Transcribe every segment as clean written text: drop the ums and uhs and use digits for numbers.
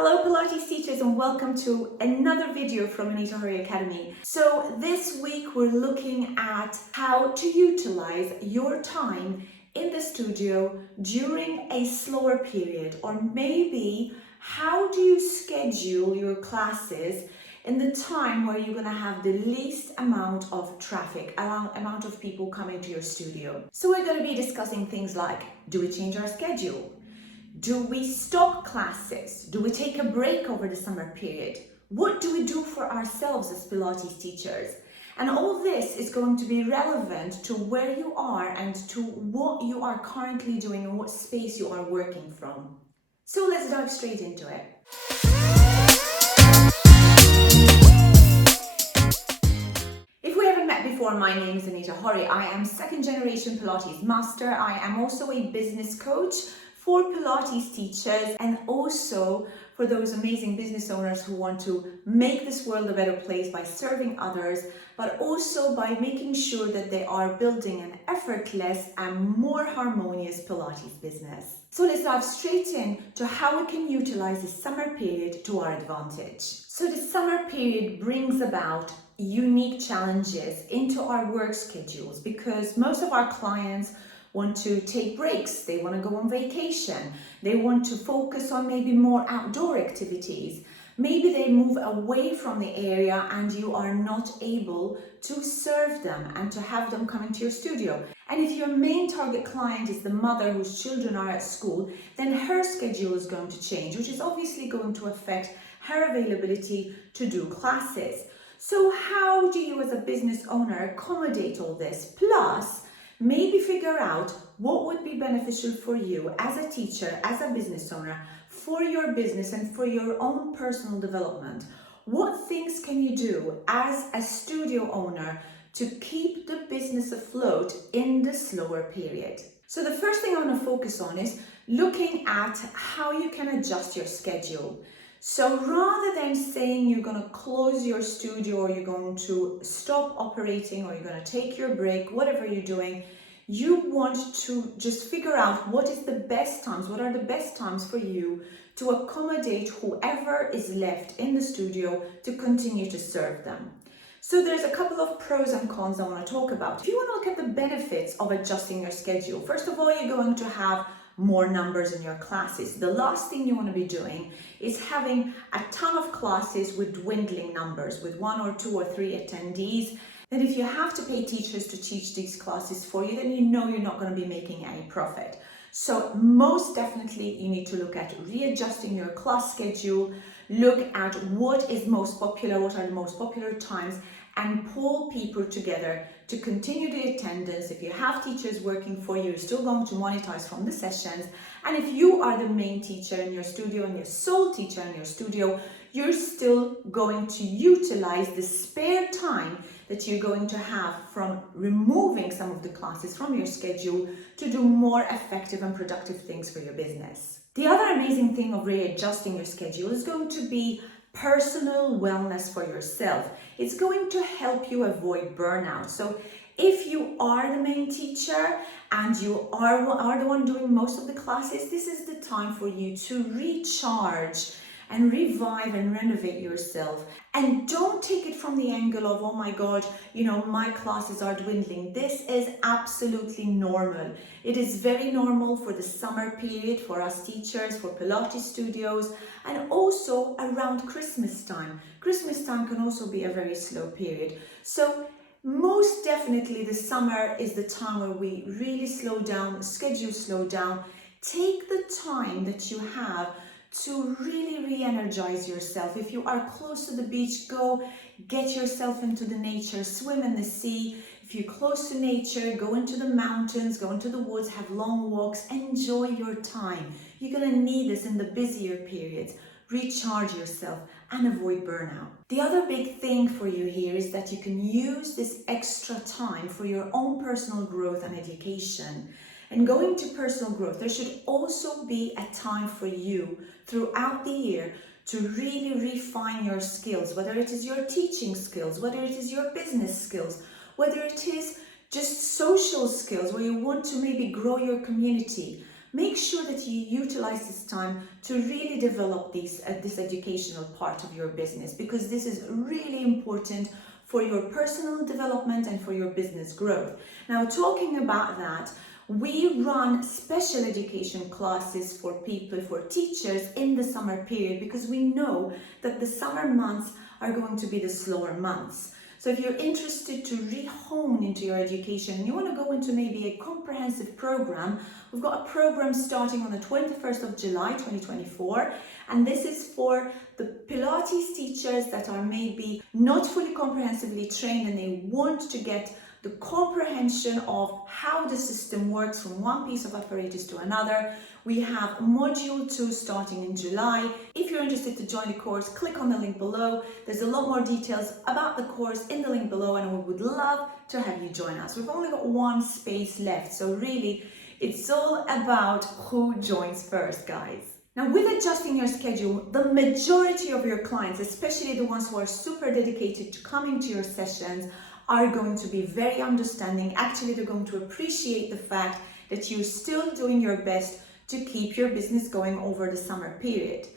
Hello Pilates teachers and welcome to another video from Anita Horry Academy. So this week we're looking at how to utilize your time in the studio during a slower period, or maybe how do you schedule your classes in the time where you're going to have the least amount of traffic, amount of people coming to your studio. So we're going to be discussing things like, do we change our schedule? Do we stop classes? Do we take a break over the summer period? What do we do for ourselves as Pilates teachers? And all this is going to be relevant to where you are and to what you are currently doing and what space you are working from. So let's dive straight into it. If we haven't met before, my name is Anita Horry. I am second generation Pilates master. I am also a business coach for Pilates teachers and also for those amazing business owners who want to make this world a better place by serving others, but also by making sure that they are building an effortless and more harmonious Pilates business. So let's dive straight in to how we can utilize the summer period to our advantage. So the summer period brings about unique challenges into our work schedules because most of our clients want to take breaks, they want to go on vacation, they want to focus on maybe more outdoor activities. Maybe they move away from the area and you are not able to serve them and to have them come into your studio. And if your main target client is the mother whose children are at school, then her schedule is going to change, which is obviously going to affect her availability to do classes. So how do you as a business owner accommodate all this? Plus, maybe figure out what would be beneficial for you as a teacher, as a business owner, for your business and for your own personal development. What things can you do as a studio owner to keep the business afloat in the slower period? So the first thing I want to focus on is looking at how you can adjust your schedule. So rather than saying you're going to close your studio or you're going to stop operating or you're going to take your break, whatever you're doing, you want to just figure out what are the best times for you to accommodate whoever is left in the studio to continue to serve them. So there's a couple of pros and cons I want to talk about. If you want to look at the benefits of adjusting your schedule, first of all, you're going to have more numbers in your classes. The last thing you want to be doing is having a ton of classes with dwindling numbers, with 1 or 2 or 3 attendees. Then if you have to pay teachers to teach these classes for you, then you know you're not going to be making any profit. So most definitely you need to look at readjusting your class schedule, look at what is most popular, what are the most popular times, and pull people together to continue the attendance. If you have teachers working for you, you're still going to monetize from the sessions. And if you are the main teacher in your studio and your sole teacher in your studio, you're still going to utilize the spare time that you're going to have from removing some of the classes from your schedule to do more effective and productive things for your business. The other amazing thing of readjusting your schedule is going to be personal wellness for yourself. It's going to help you avoid burnout. So if you are the main teacher and you are the one doing most of the classes, this is the time for you to recharge and revive and renovate yourself. And don't take it from the angle of, oh my God, my classes are dwindling. This is absolutely normal. It is very normal for the summer period, for us teachers, for Pilates studios, and also around Christmas time. Christmas time can also be a very slow period. So most definitely the summer is the time where we really slow down, schedule slow down. Take the time that you have to really re-energize yourself. If you are close to the beach, go get yourself into the nature, swim in the sea. If you're close to nature, go into the mountains, go into the woods, have long walks, enjoy your time. You're going to need this in the busier periods. Recharge yourself and avoid burnout. The other big thing for you here is that you can use this extra time for your own personal growth and education. And going to personal growth, there should also be a time for you throughout the year to really refine your skills, whether it is your teaching skills, whether it is your business skills, whether it is just social skills where you want to maybe grow your community. make sure that you utilize this time to really develop this educational part of your business, because this is really important for your personal development and for your business growth. Now, talking about that, we run special education classes for people, for teachers in the summer period, because we know that the summer months are going to be the slower months. So if you're interested to re-hone into your education and you want to go into maybe a comprehensive program, we've got a program starting on the 21st of July 2024, and this is for the Pilates teachers that are maybe not fully comprehensively trained and they want to get the comprehension of how the system works from one piece of apparatus to another. We have module 2 starting in July. If you're interested to join the course, click on the link below. There's a lot more details about the course in the link below, and we would love to have you join us. We've only got one space left, so really it's all about who joins first, guys. Now, with adjusting your schedule, the majority of your clients, especially the ones who are super dedicated to coming to your sessions, are going to be very understanding. Actually, they're going to appreciate the fact that you're still doing your best to keep your business going over the summer period.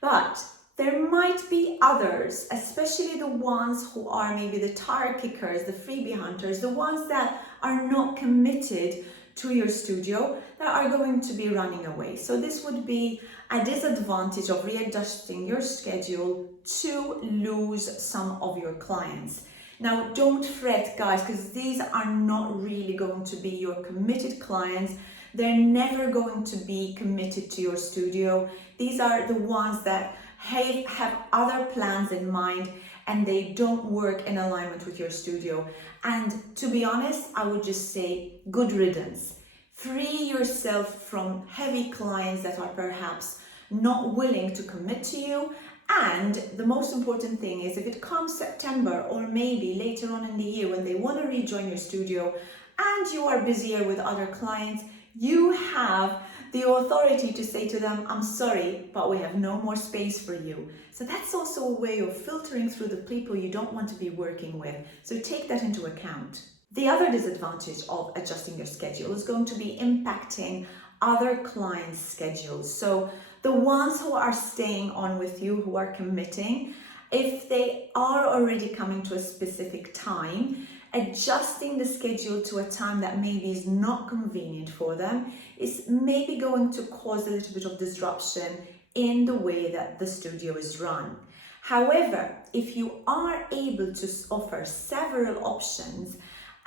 But there might be others, especially the ones who are maybe the tire kickers, the freebie hunters, the ones that are not committed to your studio, that are going to be running away. So this would be a disadvantage of readjusting your schedule to lose some of your clients. Now, don't fret, guys, because these are not really going to be your committed clients. They're never going to be committed to your studio. These are the ones that have other plans in mind and they don't work in alignment with your studio. And to be honest, I would just say good riddance. Free yourself from heavy clients that are perhaps not willing to commit to you. And the most important thing is, if it comes September or maybe later on in the year when they want to rejoin your studio and you are busier with other clients, you have the authority to say to them, I'm sorry, but we have no more space for you. So that's also a way of filtering through the people you don't want to be working with. So take that into account. The other disadvantage of adjusting your schedule is going to be impacting other clients' schedules. So the ones who are staying on with you, who are committing, if they are already coming to a specific time, adjusting the schedule to a time that maybe is not convenient for them is maybe going to cause a little bit of disruption in the way that the studio is run. However, if you are able to offer several options,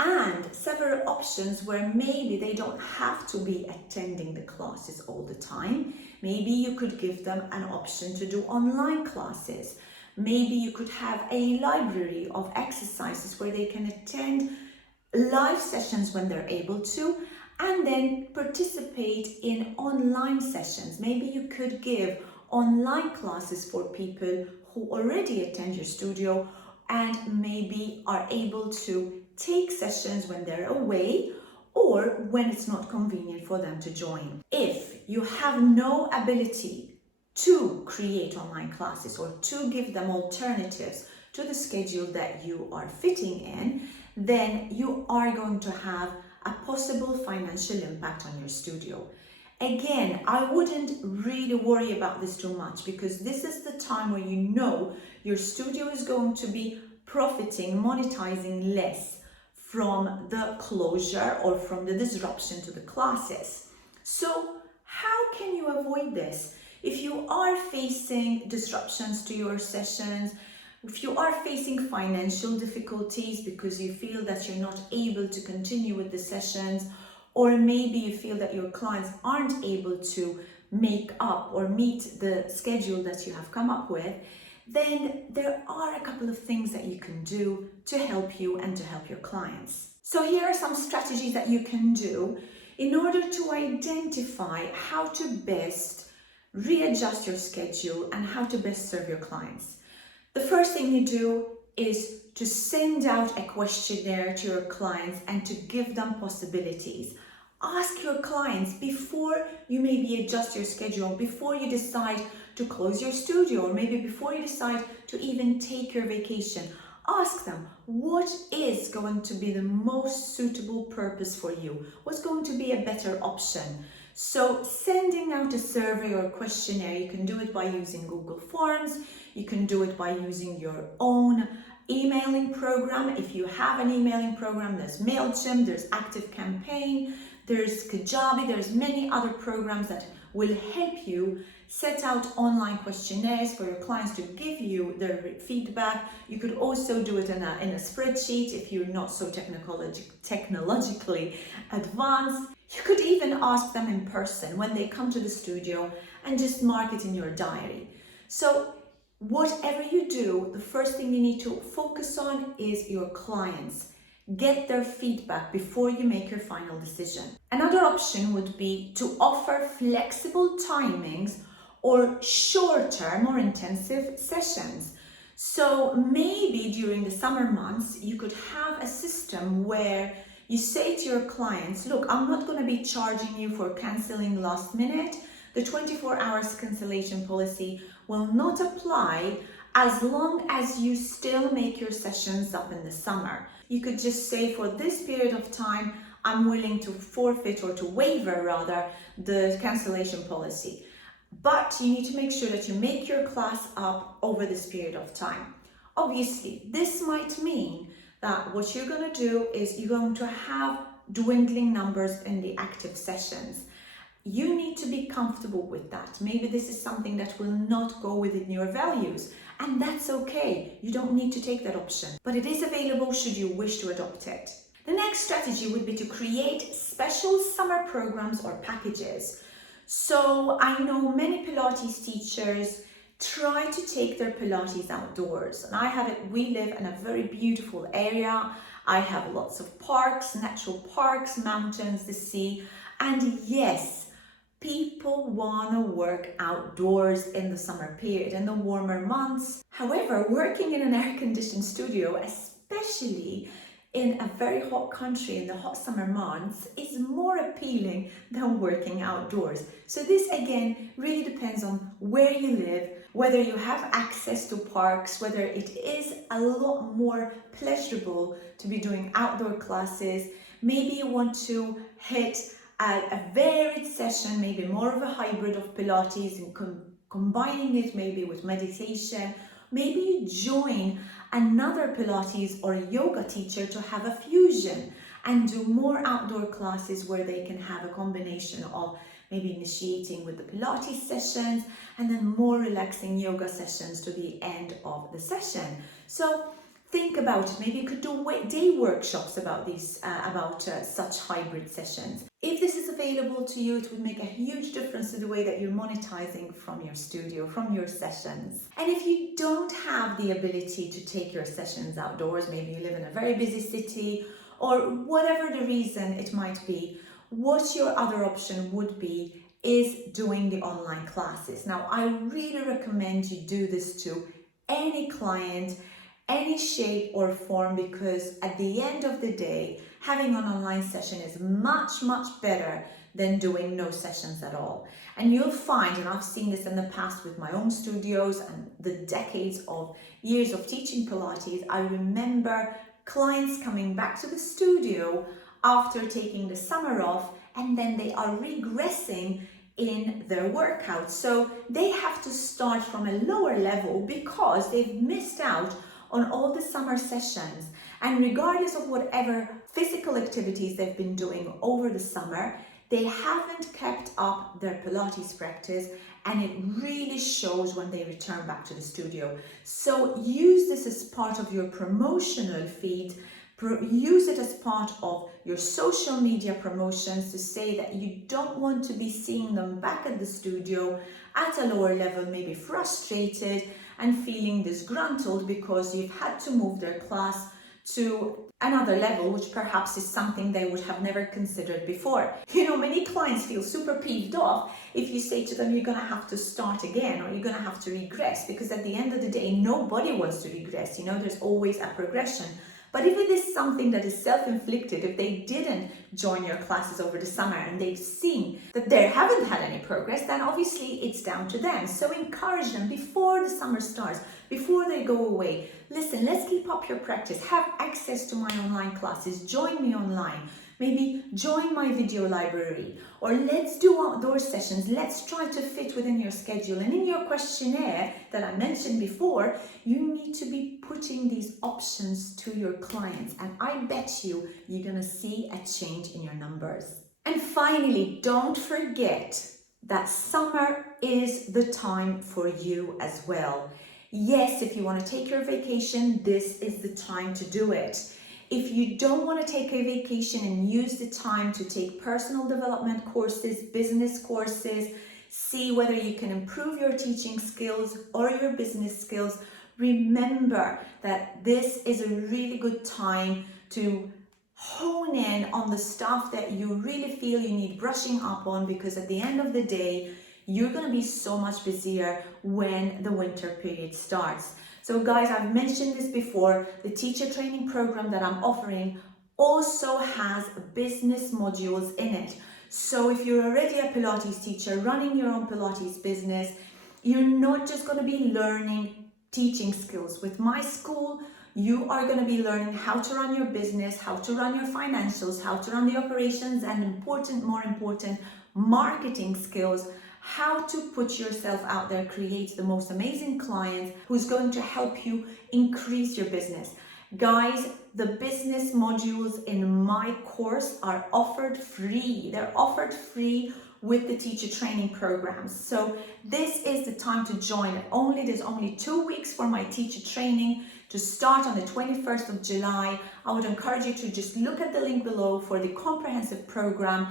and several options where maybe they don't have to be attending the classes all the time. Maybe you could give them an option to do online classes. Maybe you could have a library of exercises where they can attend live sessions when they're able to, and then participate in online sessions. Maybe you could give online classes for people who already attend your studio and maybe are able to take sessions when they're away or when it's not convenient for them to join. If you have no ability to create online classes or to give them alternatives to the schedule that you are fitting in, then you are going to have a possible financial impact on your studio. Again, I wouldn't really worry about this too much, because this is the time where you know your studio is going to be profiting, monetizing less from the closure or from the disruption to the classes. So how can you avoid this? If you are facing disruptions to your sessions, if you are facing financial difficulties because you feel that you're not able to continue with the sessions, or maybe you feel that your clients aren't able to make up or meet the schedule that you have come up with, then there are a couple of things that you can do to help you and to help your clients. So here are some strategies that you can do in order to identify how to best readjust your schedule and how to best serve your clients. The first thing you do is to send out a questionnaire to your clients and to give them possibilities. Ask your clients before you maybe adjust your schedule, before you decide to close your studio, or maybe before you decide to even take your vacation. Ask them, what is going to be the most suitable purpose for you? What's going to be a better option? So sending out a survey or a questionnaire, you can do it by using Google Forms, you can do it by using your own emailing program. If you have an emailing program, there's MailChimp, there's ActiveCampaign, there's Kajabi, there's many other programs that will help you set out online questionnaires for your clients to give you their feedback. You could also do it in a spreadsheet if you're not so technologically advanced. You could even ask them in person when they come to the studio and just mark it in your diary. So whatever you do, the first thing you need to focus on is your clients. Get their feedback before you make your final decision. Another option would be to offer flexible timings or shorter, more intensive sessions. So maybe during the summer months, you could have a system where you say to your clients, look, I'm not going to be charging you for canceling last minute. The 24 hours cancellation policy will not apply as long as you still make your sessions up in the summer. You could just say, for this period of time, I'm willing to forfeit or to waiver rather the cancellation policy. But you need to make sure that you make your class up over this period of time. Obviously, this might mean that what you're going to do is you're going to have dwindling numbers in the active sessions. You need to be comfortable with that. Maybe this is something that will not go within your values, and that's okay. You don't need to take that option, but it is available should you wish to adopt it. The next strategy would be to create special summer programs or packages. So I know many Pilates teachers try to take their Pilates outdoors, and we live in a very beautiful area. I have lots of parks, natural parks, mountains, the sea, and yes, people want to work outdoors in the summer period, in the warmer months. However, working in an air-conditioned studio, especially in a very hot country in the hot summer months, is more appealing than working outdoors. So this again really depends on where you live, whether you have access to parks, whether it is a lot more pleasurable to be doing outdoor classes. Maybe you want to hit a varied session, maybe more of a hybrid of Pilates and combining it maybe with meditation. Maybe you join another Pilates or yoga teacher to have a fusion and do more outdoor classes where they can have a combination of maybe initiating with the Pilates sessions and then more relaxing yoga sessions to the end of the session. So think about it. Maybe you could do day workshops about these, such hybrid sessions. If this is available to you, it would make a huge difference to the way that you're monetizing from your studio, from your sessions. And if you don't have the ability to take your sessions outdoors, maybe you live in a very busy city, or whatever the reason it might be, what your other option would be is doing the online classes. Now, I really recommend you do this to any client, any shape or form, because at the end of the day, having an online session is much, much better than doing no sessions at all. And you'll find, and I've seen this in the past with my own studios and the decades of years of teaching Pilates, I remember clients coming back to the studio after taking the summer off, and then they are regressing in their workouts. So they have to start from a lower level because they've missed out on all the summer sessions. And regardless of whatever physical activities they've been doing over the summer, they haven't kept up their Pilates practice, and it really shows when they return back to the studio. So use this as part of your promotional feed. Use it as part of your social media promotions to say that you don't want to be seeing them back at the studio at a lower level, maybe frustrated and feeling disgruntled because you've had to move their class to another level, which perhaps is something they would have never considered before. You know, many clients feel super peeved off if you say to them, you're gonna have to start again, or you're gonna have to regress, because at the end of the day, nobody wants to regress. You know, there's always a progression. But if it is something that is self-inflicted, if they didn't join your classes over the summer and they've seen that they haven't had any progress, then obviously it's down to them. So encourage them before the summer starts, before they go away. Listen, let's keep up your practice. Have access to my online classes. Join me online. Maybe join my video library, or let's do outdoor sessions. Let's try to fit within your schedule. And in your questionnaire that I mentioned before, you need to be putting these options to your clients. And I bet you're gonna see a change in your numbers. And finally, don't forget that summer is the time for you as well. Yes, if you want to take your vacation, this is the time to do it. If you don't want to take a vacation and use the time to take personal development courses, business courses, see whether you can improve your teaching skills or your business skills, remember that this is a really good time to hone in on the stuff that you really feel you need brushing up on, because at the end of the day, you're going to be so much busier when the winter period starts. So guys, I've mentioned this before, the teacher training program that I'm offering also has business modules in it. So if you're already a Pilates teacher running your own Pilates business, you're not just going to be learning teaching skills. With my school, you are going to be learning how to run your business, how to run your financials, how to run the operations, and more important, marketing skills, how to put yourself out there, create the most amazing client who's going to help you increase your business. Guys, the business modules in my course are offered free. They're offered free with the teacher training programs. So this is the time to join. There's only 2 weeks for my teacher training to start on the 21st of July. I would encourage you to just look at the link below for the comprehensive program.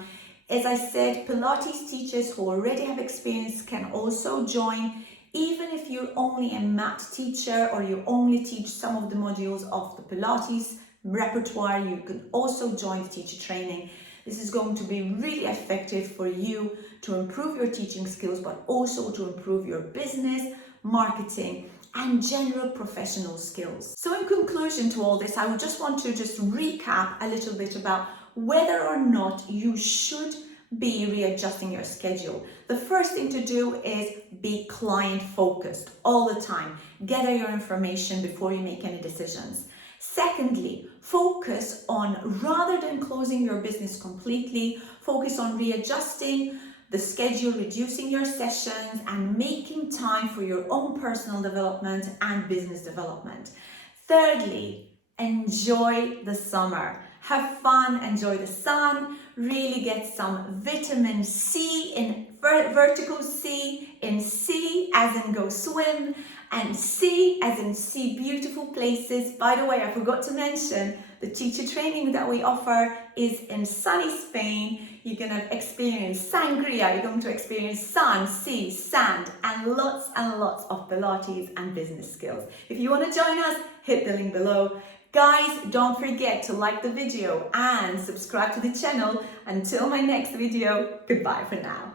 As I said, Pilates teachers who already have experience can also join. Even if you're only a mat teacher or you only teach some of the modules of the Pilates repertoire, you can also join the teacher training. This is going to be really effective for you to improve your teaching skills, but also to improve your business, marketing, and general professional skills. So in conclusion to all this, I would just want to recap a little bit about whether or not you should be readjusting your schedule. The first thing to do is be client focused all the time. Gather your information before you make any decisions. Secondly, focus on, rather than closing your business completely, focus on readjusting the schedule, reducing your sessions, and making time for your own personal development and business development. Thirdly, enjoy the summer. Have fun, enjoy the sun, really get some vitamin C in vertical C, in C as in go swim, and C as in see beautiful places. By the way, I forgot to mention the teacher training that we offer is in sunny Spain. You're going to experience sangria, you're going to experience sun, sea, sand, and lots of Pilates and business skills. If you want to join us, hit the link below. Guys, don't forget to like the video and subscribe to the channel. Until my next video, goodbye for now.